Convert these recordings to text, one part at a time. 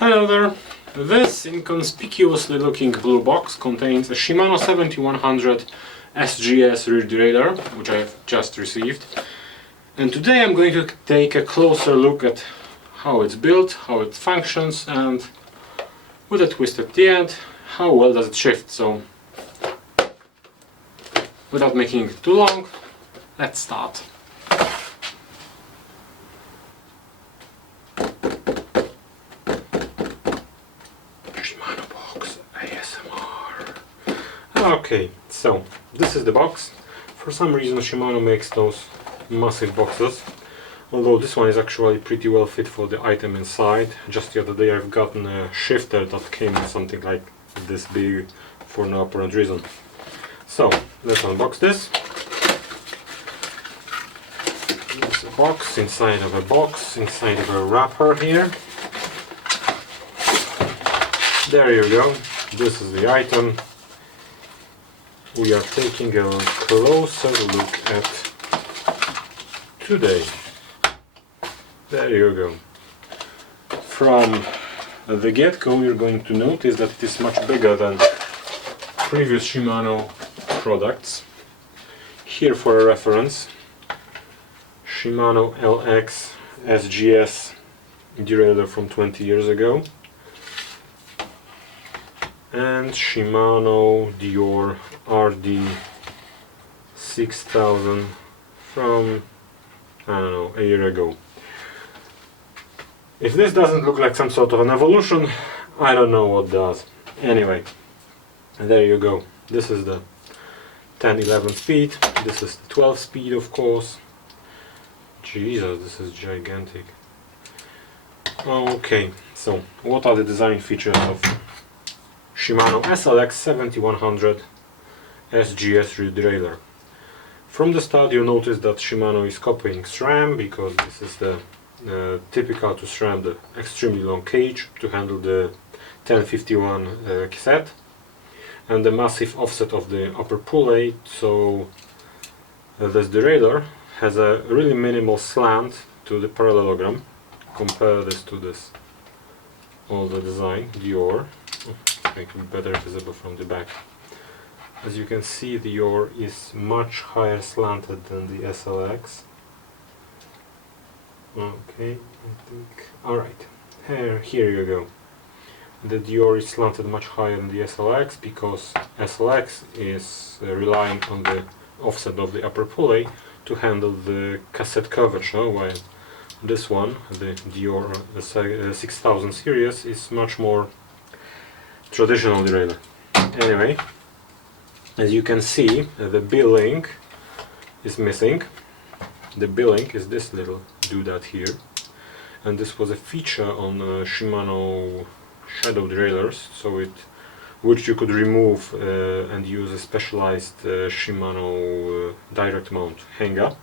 Hello there! This inconspicuously looking blue box contains a Shimano 7100-SGS rear derailleur, which I have just received. And today I'm going to take a closer look at how it's built, how it functions, and with a twist at the end, how well does it shift. So, without making it too long, let's start. Shimano box ASMR. Okay, so this is the box. For some reason Shimano makes those massive boxes, although this one is actually pretty well fit for the item inside. Just the other day I've gotten a shifter that came in something like this big for no apparent reason. So let's unbox this. It's a box inside of a box, inside of a wrapper here. There you go, this is the item. We are taking a closer look at today. There you go. From the get-go you're going to notice that it is much bigger than previous Shimano products. Here for a reference, Shimano SLX SGS derailleur from 20 years ago, and Shimano Dior RD-M7100-SGS from, I don't know, a year ago. If this doesn't look like some sort of an evolution, I don't know what does. Anyway, there you go. This is the 10-11 speed, this is the 12 speed, of course. Jesus, this is gigantic. Okay, so what are the design features of Shimano SLX 7100-SGS rear derailleur? From the start you notice that Shimano is copying SRAM, because this is the typical to SRAM, the extremely long cage to handle the 1051 cassette, and the massive offset of the upper pulley, so this derailleur has a really minimal slant to the parallelogram. Compare this to this older design, Dior. Make it better visible from the back. As you can see, the Dior is much higher slanted than the SLX. Okay, I think. Alright, here you go. The Dior is slanted much higher than the SLX because SLX is relying on the offset of the upper pulley to handle the cassette curvature, while this one, the Dior 6000 series, is much more traditional derailleur. Anyway, as you can see, the B-link is missing. The B-link is this little doodad here, and this was a feature on Shimano shadow derailleurs, which you could remove and use a specialized Shimano direct mount hanger.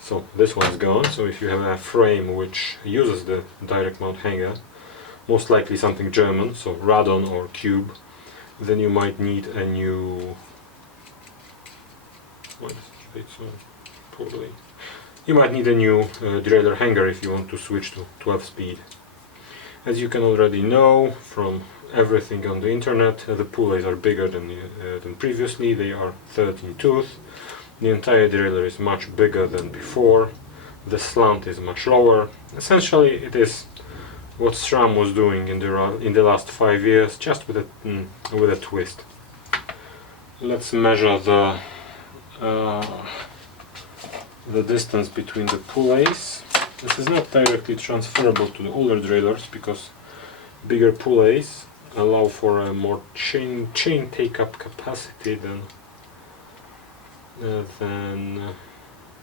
So this one's gone. So if you have a frame which uses the direct mount hanger, most likely something German, so Radon or Cube, then you might need a new. You might need a new derailleur hanger if you want to switch to 12 speed. As you can already know from everything on the internet, the pulleys are bigger than previously. They are 13 tooth. The entire derailleur is much bigger than before. The slant is much lower. Essentially, it is what SRAM was doing in the last 5 years, just with a twist. Let's measure the distance between the pulleys. This is not directly transferable to the older derailleurs because bigger pulleys allow for a more chain take-up capacity than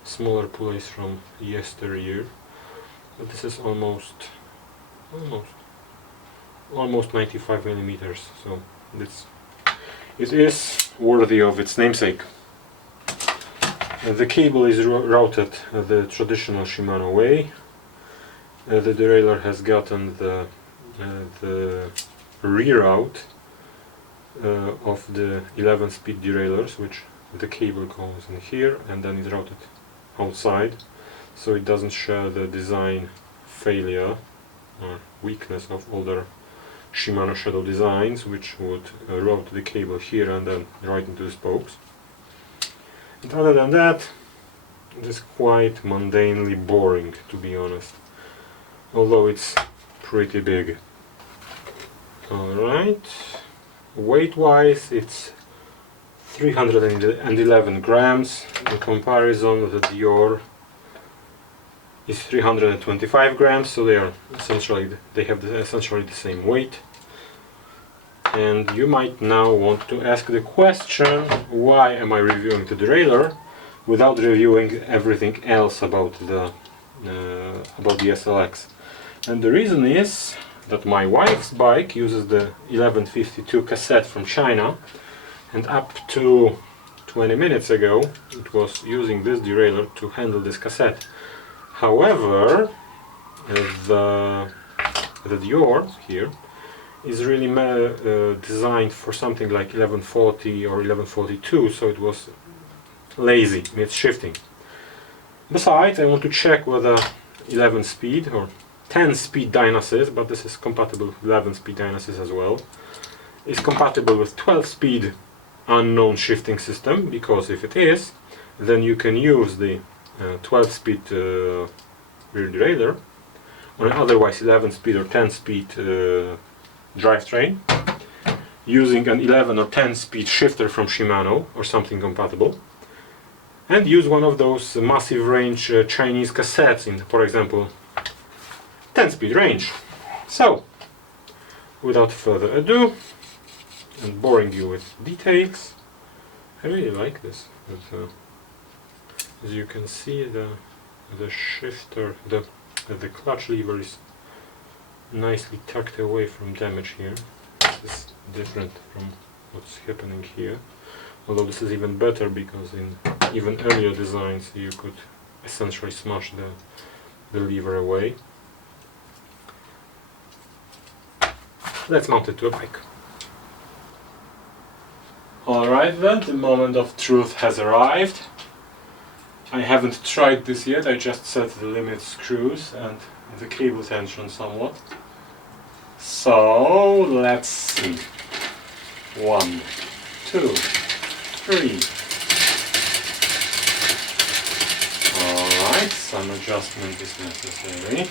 smaller pulleys from yesteryear. But this is almost 95 millimeters, so it is worthy of its namesake. The cable is routed the traditional Shimano way. The derailleur has gotten the reroute of the 11 speed derailleurs, which the cable goes in here and then is routed outside, so it doesn't share the design failure or weakness of older Shimano Shadow designs, which would route the cable here and then right into the spokes. And other than that, it is quite mundanely boring, to be honest, although it's pretty big. Alright, weight wise it's 311 grams. In comparison, the Dior is 325 grams, so they have essentially the same weight. And you might now want to ask the question, why am I reviewing the derailleur without reviewing everything else about the SLX? And the reason is that my wife's bike uses the 1152 cassette from China, and up to 20 minutes ago it was using this derailleur to handle this cassette. However, the Dior here is really designed for something like 1140 or 1142, so it was lazy, it's shifting. Besides, I want to check whether 11 speed or 10 speed Dynasys, but this is compatible with 11 speed Dynasys as well, is compatible with 12 speed unknown shifting system, because if it is, then you can use the 12 speed rear derailleur on an otherwise 11 speed or 10 speed drivetrain, using an 11 or 10 speed shifter from Shimano or something compatible, and use one of those massive range Chinese cassettes in, for example, 10 speed range. So, without further ado, and boring you with details, I really like this. But, as you can see, the shifter, the clutch lever is nicely tucked away from damage here. This is different from what's happening here. Although this is even better, because in even earlier designs you could essentially smash the lever away. Let's mount it to a bike. Alright then, the moment of truth has arrived. I haven't tried this yet, I just set the limit screws and the cable tension somewhat. So, let's see. 1, 2, 3. Alright, some adjustment is necessary.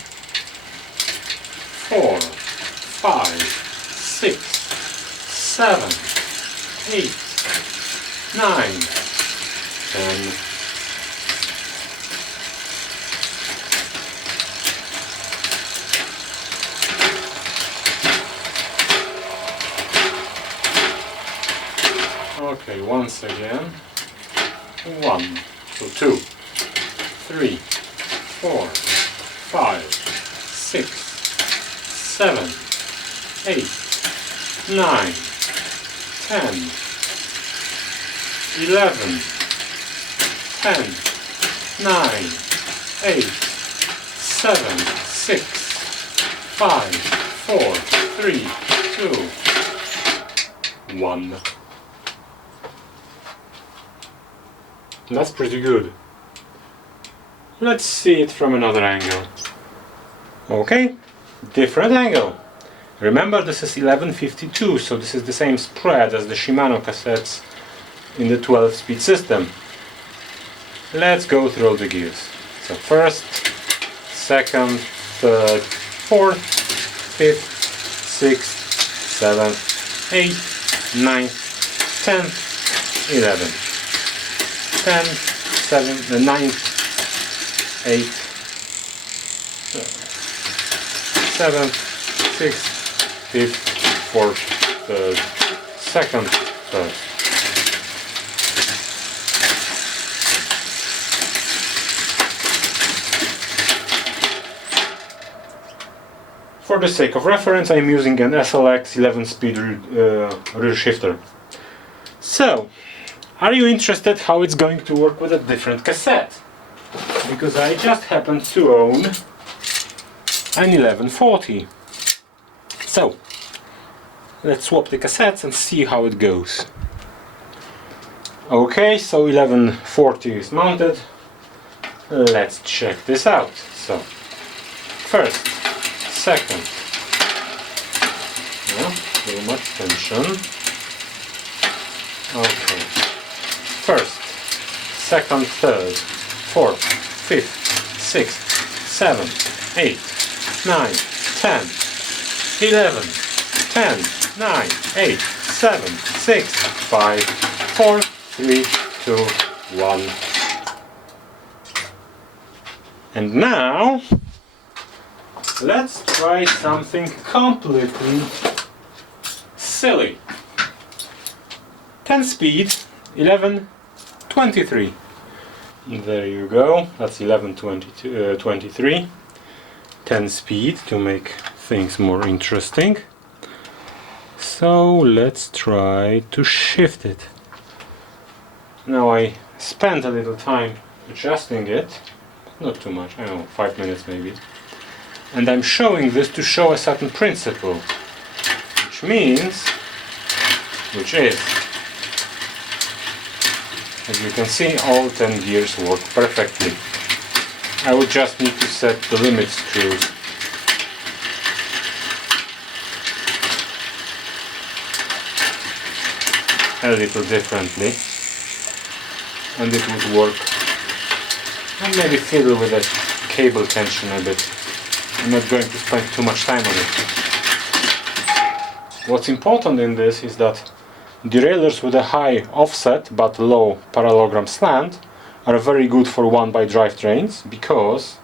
4, 5, 6, 7, 8, 9, 10. Okay, once again. 1, so 2, 3, 4, 5, 6, 7, 8, 9, 10, 11, 10, 9, 8, 7, 6, 5, 4, 3, 2, 1. That's pretty good. Let's see it from another angle. Okay, different angle. Remember, this is 1152, so this is the same spread as the Shimano cassettes in the 12-speed system. Let's go through all the gears. So first, second, third, fourth, fifth, sixth, seventh, eighth, ninth, 10th, 11th. 10, 7, 9, 8, 7, 6, 5th, 4th, 3rd, 2nd, 3rd. For the sake of reference, I'm using an SLX 11-speed rear shifter. So, are you interested how it's going to work with a different cassette? Because I just happen to own an 1140. So, let's swap the cassettes and see how it goes. Okay, so 1140 is mounted. Let's check this out. So, first, second. Yeah, too much tension. Okay. First, second, third, fourth, fifth, sixth, seventh, 8, 9, 10, 11, 10, 9, 8, 7, 6, 5, 4, 3, 2, 1. And now, let's try something completely silly. 10 speed, 11.23. There you go, that's 11.23. 10 speed to make things more interesting. So let's try to shift it. Now I spent a little time adjusting it, not too much, I don't know, 5 minutes maybe. And I'm showing this to show a certain principle, which is, as you can see, all 10 gears work perfectly. I would just need to set the limit screws. A little differently, and it would work. And maybe fiddle with the cable tension a bit. I'm not going to spend too much time on it. What's important in this is that derailleurs with a high offset but low parallelogram slant are very good for 1x drivetrains because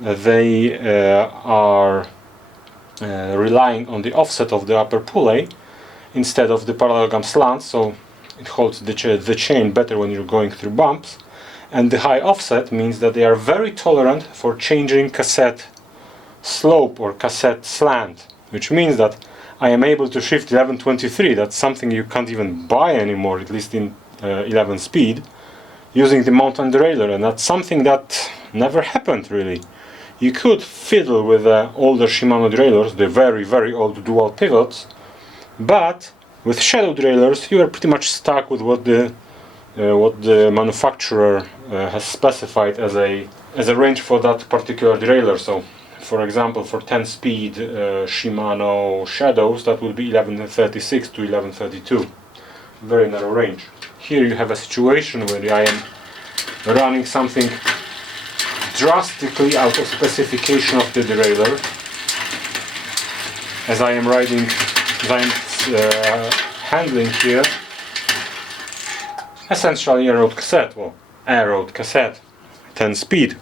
they are relying on the offset of the upper pulley instead of the parallelogram slant, so it holds the chain better when you're going through bumps. And the high offset means that they are very tolerant for changing cassette slope or cassette slant, which means that I am able to shift 11.23, that's something you can't even buy anymore, at least in 11 speed, using the mountain derailleur, and that's something that never happened really. You could fiddle with the older Shimano derailleurs, the very old dual pivots, but with shadow derailleurs you are pretty much stuck with what the manufacturer has specified as a range for that particular derailleur. So, for example, for 10 speed Shimano shadows, that would be 11.36 to 11.32. Very narrow range. Here you have a situation where I am running something drastically out of specification of the derailleur, as I am handling here essentially a road cassette, 10 speed,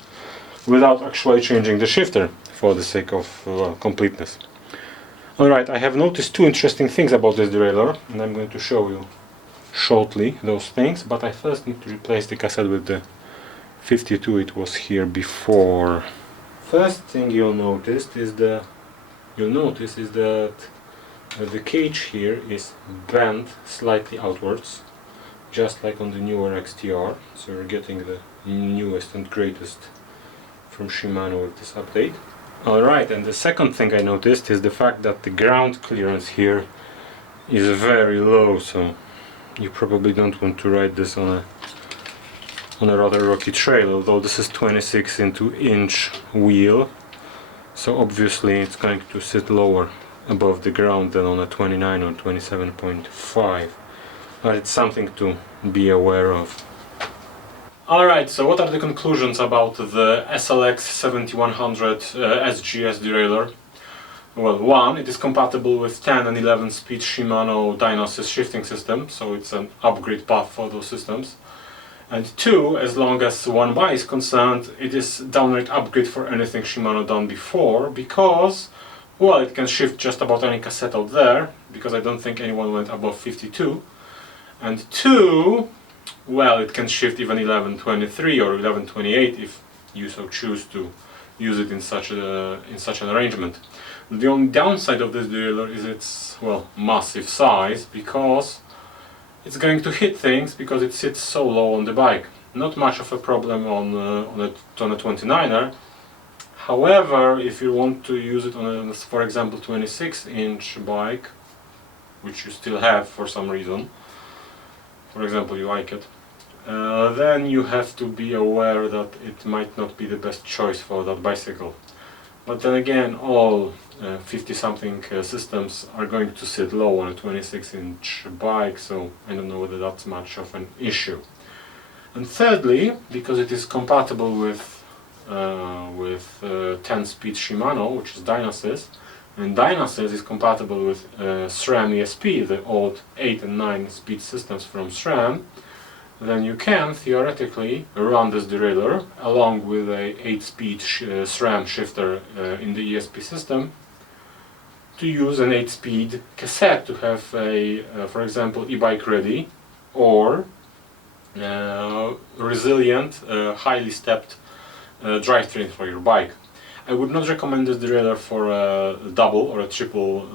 without actually changing the shifter, for the sake of completeness. Alright, I have noticed two interesting things about this derailleur, and I'm going to show you shortly those things, but I first need to replace the cassette with the 52 it was here before. First thing you'll notice is that the cage here is bent slightly outwards, just like on the newer XTR, so we're getting the newest and greatest from Shimano with this update. Alright, and the second thing I noticed is the fact that the ground clearance here is very low, so you probably don't want to ride this on a rather rocky trail, although this is 26-inch wheel, so obviously it's going to sit lower above the ground than on a 29 or 27.5, but it's something to be aware of. Alright, so what are the conclusions about the SLX 7100 SGS derailleur? Well, one, it is compatible with 10 and 11 speed Shimano Dynosys shifting system, so it's an upgrade path for those systems. And two, as long as 1x is concerned, it is downright upgrade for anything Shimano done before, because, well, it can shift just about any cassette out there, because I don't think anyone went above 52. And two, well, it can shift even 11.23 or 11.28 if you so choose to use it in such an arrangement. The only downside of this derailleur is its, well, massive size, because it's going to hit things because it sits so low on the bike. Not much of a problem on a 29er. However, if you want to use it on a, for example, 26-inch bike, which you still have for some reason, for example, you like it, then you have to be aware that it might not be the best choice for that bicycle. But then again, all 50-something systems are going to sit low on a 26-inch bike, so I don't know whether that's much of an issue. And thirdly, because it is compatible with 10-speed Shimano, which is Dynasys, and Dynasys is compatible with SRAM ESP, the old 8 and 9 speed systems from SRAM, then you can theoretically run this derailleur along with a 8-speed SRAM shifter in the ESP system to use an 8-speed cassette to have a, for example, e-bike ready or resilient, highly stepped drivetrain for your bike. I would not recommend this derailleur for a double or a triple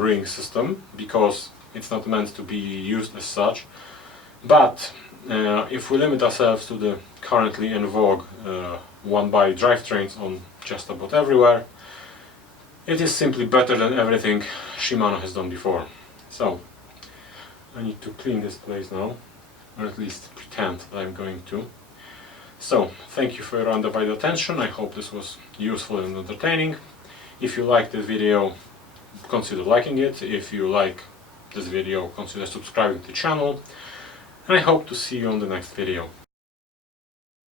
ring system because it's not meant to be used as such. But if we limit ourselves to the currently in vogue one-bike drivetrains on just about everywhere, it is simply better than everything Shimano has done before. So I need to clean this place now, or at least pretend that I'm going to. So thank you for your undivided attention. I hope this was useful and entertaining. If you like this video, consider liking it. If you like this video, consider subscribing to the channel. And I hope to see you on the next video.